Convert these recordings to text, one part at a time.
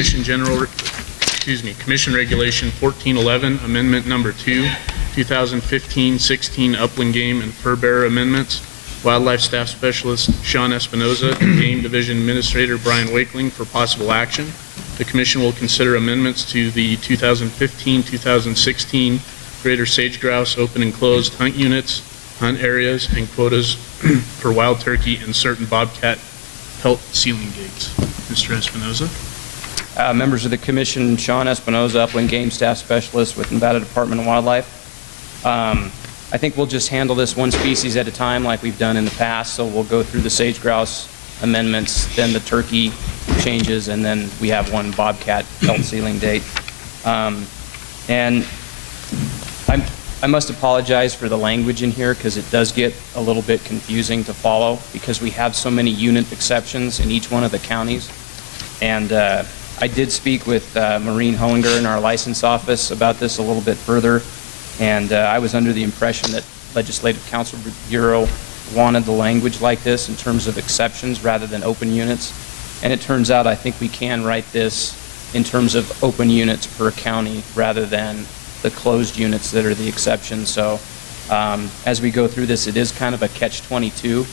Commission Regulation 1411, Amendment Number 2, 2015-16 Upland Game and Fur Bearer Amendments. Wildlife Staff Specialist Sean Espinoza and Game Division Administrator Brian Wakeling for possible action. The Commission will consider amendments to the 2015-2016 Greater Sage Grouse Open and Closed Hunt Units, hunt areas, and quotas for wild turkey and certain bobcat pelt sealing gates. Mr. Espinoza. Members of the Commission, Sean Espinoza, Upland Game Staff Specialist with Nevada Department of Wildlife. I think we'll just handle this one species at a time like we've done in the past. So we'll go through the sage grouse amendments, then the turkey changes, and then we have one bobcat pelt sealing date. And I must apologize for the language in here because it does get a little bit confusing to follow because we have so many unit exceptions in each one of the counties. And I did speak with Maureen Hollinger in our license office about this a little bit further. And I was under the impression that Legislative Council Bureau wanted the language like this in terms of exceptions rather than open units. And it turns out I think we can write this in terms of open units per county rather than the closed units that are the exceptions. So as we go through this, it is kind of a catch-22.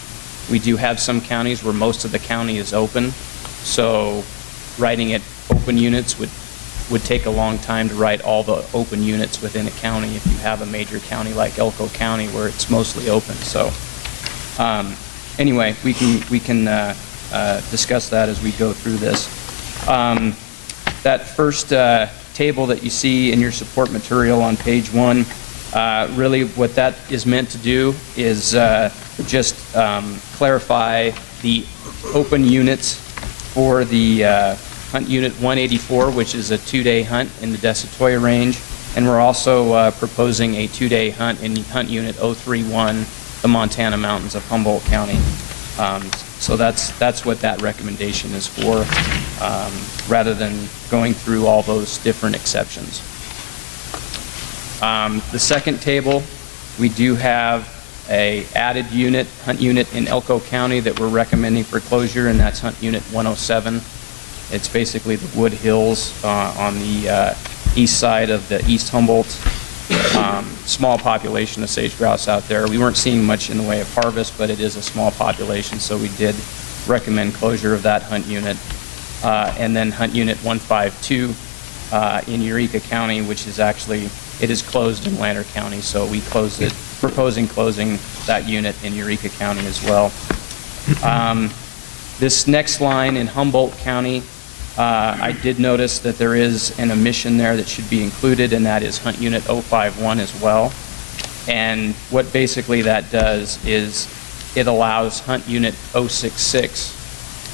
We do have some counties where most of the county is open. So writing it open units would take a long time to write all the open units within a county if you have a major county like Elko County where it's mostly open. So anyway, we can discuss that as we go through this. That first table that you see in your support material on page 1, really what that is meant to do is just clarify the open units for the Hunt Unit 184, which is a 2-day hunt in the Desatoya Range, and we're also proposing a 2-day hunt in Hunt Unit 031, the Montana Mountains of Humboldt County. So that's what that recommendation is for, rather than going through all those different exceptions. The second table, we do have a added unit, Hunt Unit in Elko County that we're recommending for closure, and that's Hunt Unit 107. It's basically the Wood Hills on the east side of the East Humboldt. Small population of sage grouse out there. We weren't seeing much in the way of harvest, but it is a small population, so we did recommend closure of that hunt unit. And then Hunt Unit 152 in Eureka County, which is actually, it is closed in Lander County, so we closed it, proposing closing that unit in Eureka County as well. This next line in Humboldt County, I did notice that there is an omission there that should be included, and that is Hunt Unit 051 as well. And what basically that does is it allows Hunt Unit 066.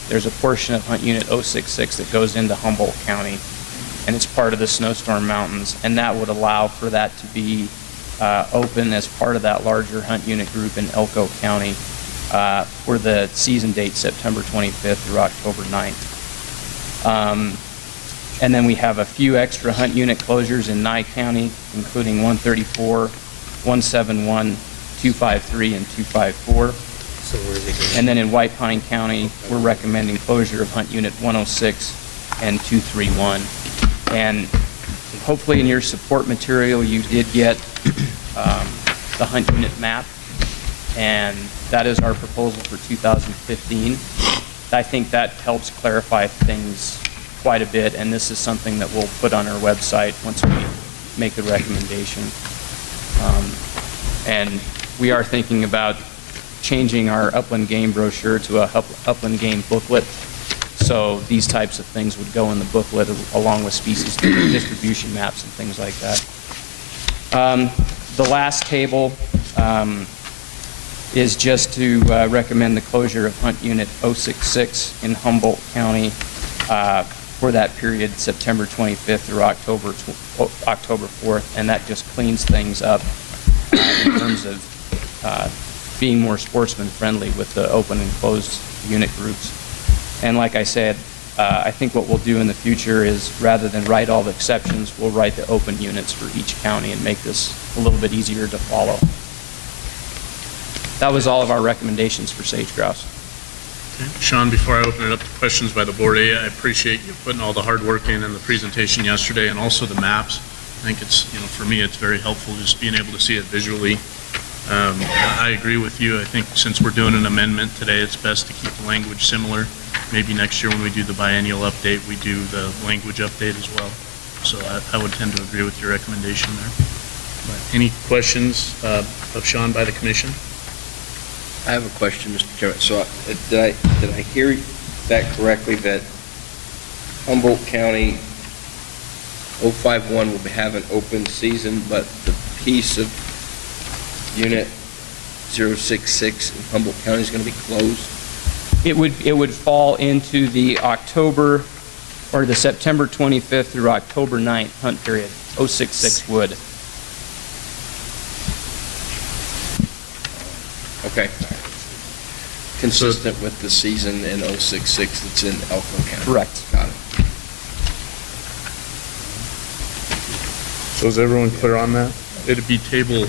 There's a portion of Hunt Unit 066 that goes into Humboldt County, and it's part of the Snowstorm Mountains, and that would allow for that to be open as part of that larger hunt unit group in Elko County for the season date September 25th through October 9th. And then we have a few extra hunt unit closures in Nye County, including 134, 171, 253, and 254. So where are they going? And then in White Pine County, we're recommending closure of Hunt Unit 106 and 231. And hopefully in your support material, you did get the hunt unit map, and that is our proposal for 2015. I think that helps clarify things quite a bit, and this is something that we'll put on our website once we make the recommendation. And we are thinking about changing our upland game brochure to a upland game booklet. So these types of things would go in the booklet along with species distribution maps and things like that. The last table is just to recommend the closure of Hunt Unit 066 in Humboldt County for that period, September 25th through October 4th, and that just cleans things up in terms of being more sportsman friendly with the open and closed unit groups. And like I said, I think what we'll do in the future is, rather than write all the exceptions, we'll write the open units for each county and make this a little bit easier to follow. That was all of our recommendations for sage grouse. Okay. Sean, before I open it up to questions by the board, I appreciate you putting all the hard work in and the presentation yesterday and also the maps. I think it's, for me, it's very helpful just being able to see it visually. I agree with you. I think since we're doing an amendment today, it's best to keep the language similar. Maybe next year when we do the biennial update, we do the language update as well. So I would tend to agree with your recommendation there. But any questions of Sean by the commission? I have a question, Mr. Chairman. So did I hear that correctly, that Humboldt County 051 will have an open season, but the piece of Unit 066 in Humboldt County is going to be closed? It would fall into the October or the September 25th through October 9th hunt period. 066 would. Okay. Consistent with the season in 066 that's in Elko County? Correct. Got it. So is everyone clear on that? It'd be table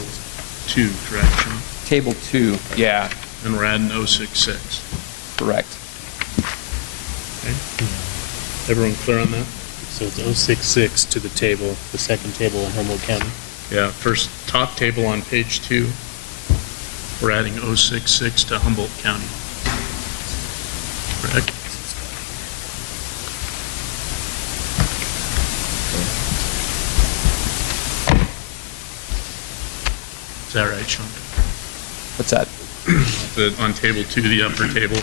2, correct, Sean? Table 2, yeah, And we're adding 066. correct. Okay. Everyone clear on that? So it's 066 to the table, the second table in Humboldt County. Yeah, first top table on page 2, we're adding 066 to Humboldt County. Correct? Is that right, Sean? What's that? On table 2, the upper table.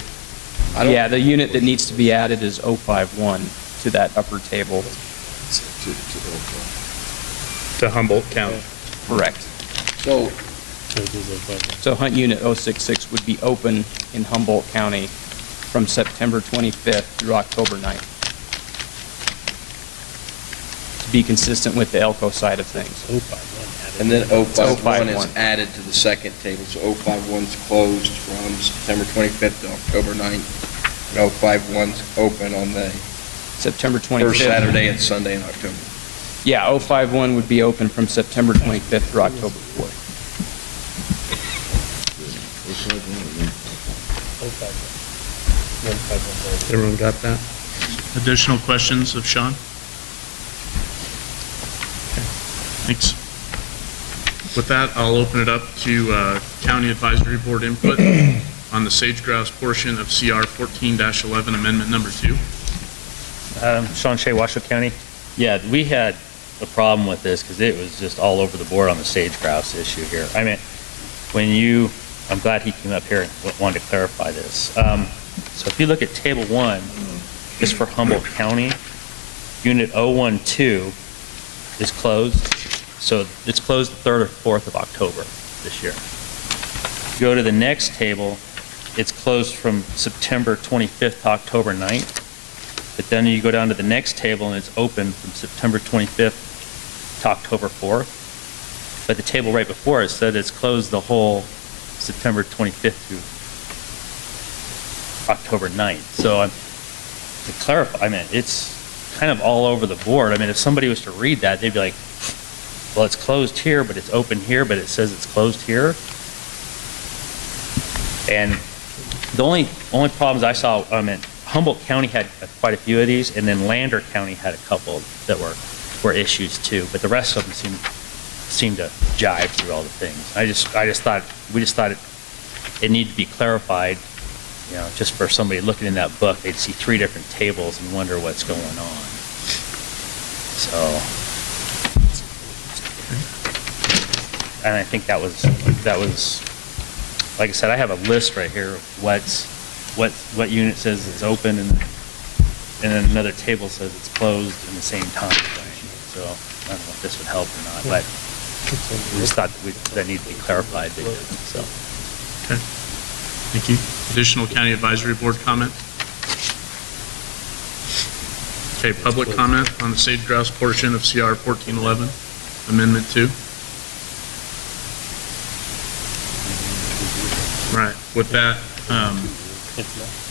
Yeah, the unit that needs to be added is 051 to that upper table. To Humboldt County. Correct. So So it is above. So hunt unit 066 would be open in Humboldt County from September 25th through October 9th. To be consistent with the Elko side of things. 051 added. And then 051 is 051. added to the second table, so 051's closed from September 25th to October 9th, and 051's open on the September 25th. first Saturday and Sunday in October. Yeah, 051 would be open from September 25th through October 4th. 151. Everyone got that? Additional questions of Sean? Okay, thanks. With that, I'll open it up to County Advisory Board input on the sage grouse portion of CR 14-11, amendment number 2. Sean Shea, Washoe County. Yeah, we had a problem with this because it was just all over the board on the sage grouse issue here. I mean, I'm glad he came up here and wanted to clarify this. So if you look at table 1, just for Humboldt County, unit 012 is closed. So it's closed the 3rd or 4th of October this year. Go to the next table, it's closed from September 25th to October 9th. But then you go down to the next table and it's open from September 25th to October 4th. But the table right before it said it's closed the whole September 25th through October 9th. So to clarify, I mean, it's kind of all over the board. I mean, if somebody was to read that, they'd be like, well, it's closed here, but it's open here, but it says it's closed here. And the only problems I saw, I mean, Humboldt County had quite a few of these, and then Lander County had a couple that were issues too. But the rest of them seemed to jive through all the things. we just thought it needed to be clarified. You know, just for somebody looking in that book, they'd see 3 different tables and wonder what's going on. So, and I think that was, like I said, I have a list right here of what unit says it's open, and then another table says it's closed in the same time frame. So I don't know if this would help or not, but we just thought that needed to be clarified. So. Okay, thank you. Additional County Advisory Board comment? Okay, public comment on the sage grouse portion of CR 1411, amendment 2. Right, with that,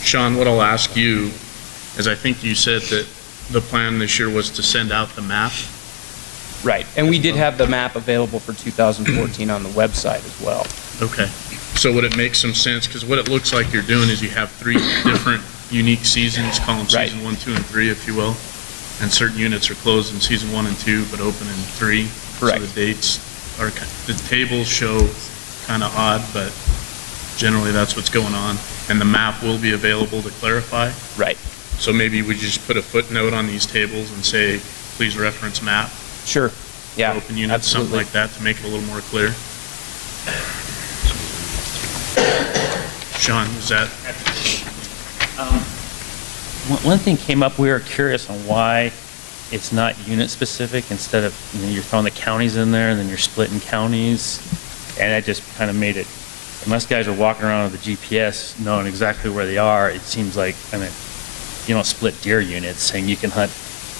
Sean, what I'll ask you is, I think you said that the plan this year was to send out the map. Right, and we did have the map available for 2014 on the website as well. Okay, So would it make some sense, because what it looks like you're doing is you have 3 different unique seasons, call them Right. season 1, 2, and 3, if you will, and certain units are closed in season 1 and 2, but open in 3. Correct. So the dates are, the tables show kind of odd, but generally that's what's going on. And the map will be available to clarify. Right. So maybe we just put a footnote on these tables and say, please reference map. Sure. Yeah. Open units, something absolutely. like that, to make it a little more clear. Sean, is that? One thing came up, we were curious on why it's not unit-specific instead of, you're throwing the counties in there and then you're splitting counties. And that just kind of made it, unless guys are walking around with the GPS knowing exactly where they are, it seems like, you don't split deer units saying you can hunt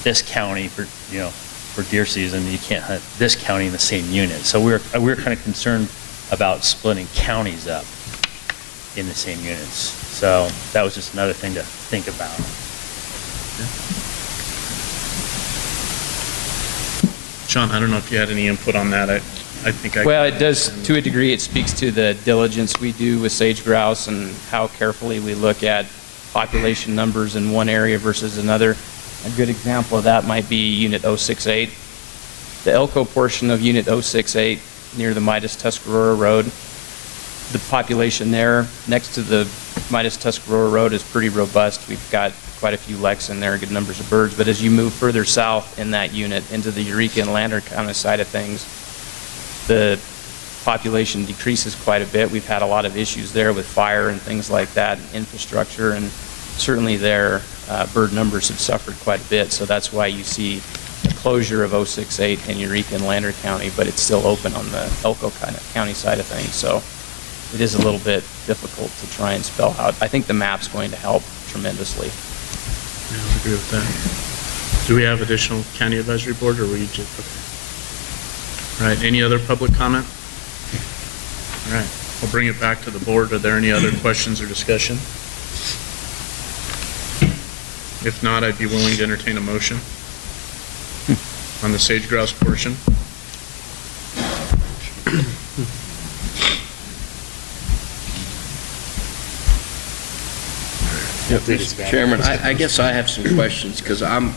this county for, for deer season, you can't hunt this county in the same unit. So we were kind of concerned about splitting counties up in the same units. So that was just another thing to think about. Sean, I don't know if you had any input on that. I think I. Well, it does, to a degree, it speaks to the diligence we do with sage grouse and how carefully we look at population numbers in one area versus another. A good example of that might be Unit 068. The Elko portion of Unit 068 near the Midas-Tuscarora Road, the population there next to the Midas-Tuscarora Road is pretty robust. We've got quite a few leks in there, good numbers of birds. But as you move further south in that unit into the Eureka and Lander kind of side of things, the population decreases quite a bit. We've had a lot of issues there with fire and things like that, and infrastructure, and certainly their bird numbers have suffered quite a bit. So that's why you see the closure of 068 in Eureka and Lander County, but it's still open on the Elko County side of things. So it is a little bit difficult to try and spell out. I think the map's going to help tremendously. Yeah, I agree with that. Do we have additional county advisory board, or were you just, okay. All right, any other public comment? All right, I'll bring it back to the board. Are there any other questions or discussion? If not, I'd be willing to entertain a motion on the sage grouse portion. Chairman, I guess I have some questions because I'm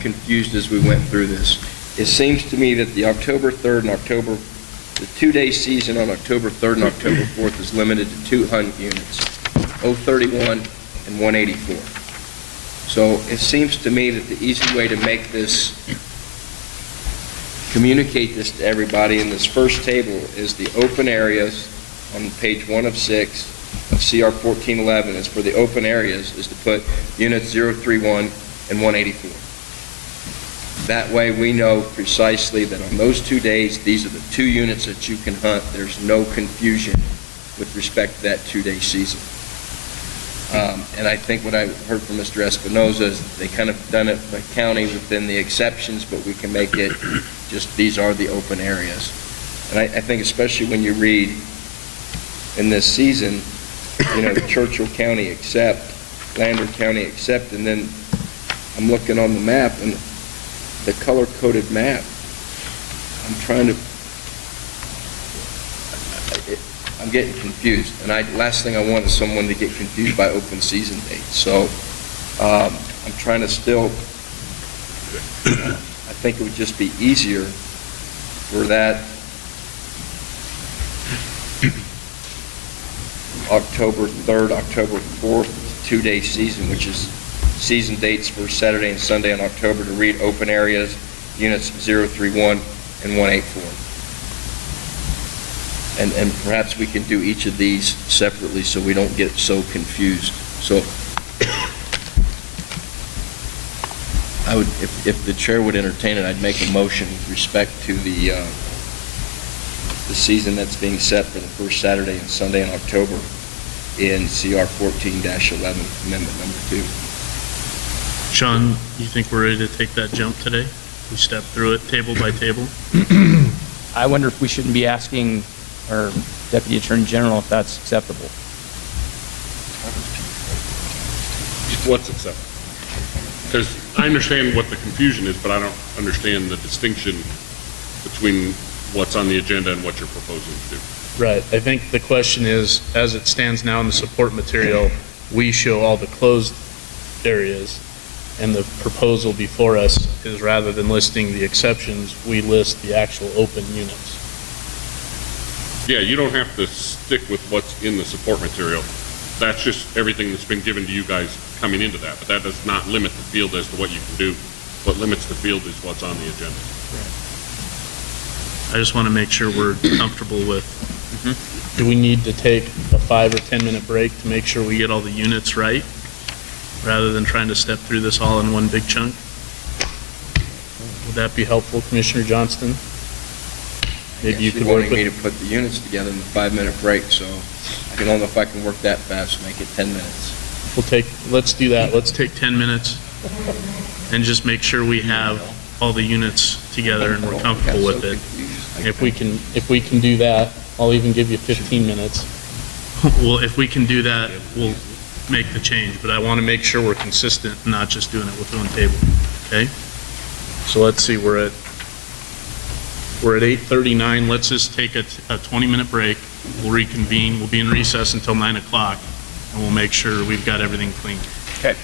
confused as we went through this. It seems to me that the October 3rd and the 2-day season on October 3rd and October 4th is limited to 2 hunt units, 031 and 184. So it seems to me that the easy way to make this, communicate this to everybody in this first table is the open areas on page 1 of 6 of CR 1411 is for the open areas is to put units 031 and 184. That way we know precisely that on those 2 days, these are the 2 units that you can hunt. There's no confusion with respect to that 2-day season. And I think what I heard from Mr. Espinoza is that they kind of done it by county within the exceptions, but we can make it just these are the open areas. And I think especially when you read in this season, Churchill County except, Lander County except, and then I'm looking on the map and the color-coded map, I'm getting confused. And last thing I want is someone to get confused by open season dates. So I'm trying to still, I think it would just be easier for that October 3rd, October 4th 2-day season, which is season dates for Saturday and Sunday in October, to read open areas, units 031 and 184. And perhaps we can do each of these separately so we don't get so confused. So I would, if the chair would entertain it, I'd make a motion with respect to the season that's being set for the first Saturday and Sunday in October in CR 14-11, amendment number 2. Sean, you think we're ready to take that jump today? We step through it table by table? I wonder if we shouldn't be asking our Deputy Attorney General if that's acceptable. What's acceptable? Because I understand what the confusion is, but I don't understand the distinction between what's on the agenda and what you're proposing to do. Right. I think the question is, as it stands now in the support material, we show all the closed areas, and the proposal before us is, rather than listing the exceptions, we list the actual open units. Yeah, you don't have to stick with what's in the support material. That's just everything that's been given to you guys coming into that, but that does not limit the field as to what you can do. What limits the field is what's on the agenda. I just want to make sure we're comfortable with, do we need to take a 5 or 10 minute break to make sure we get all the units right, rather than trying to step through this all in one big chunk? Would that be helpful, Commissioner Johnston? Maybe you could work wanting me with, to put the units together in the 5-minute break, so I don't know if I can work that fast, make it 10 minutes. let's do that. Let's take 10 minutes and just make sure we have all the units together and we're comfortable with it. If we can do that, I'll even give you 15 minutes. Well, if we can do that, we'll make the change, but I want to make sure we're consistent, and not just doing it with one table, okay? So let's see, we're at 8:39. Let's just take a 20-minute break. We'll reconvene. We'll be in recess until 9 o'clock, and we'll make sure we've got everything clean. Okay.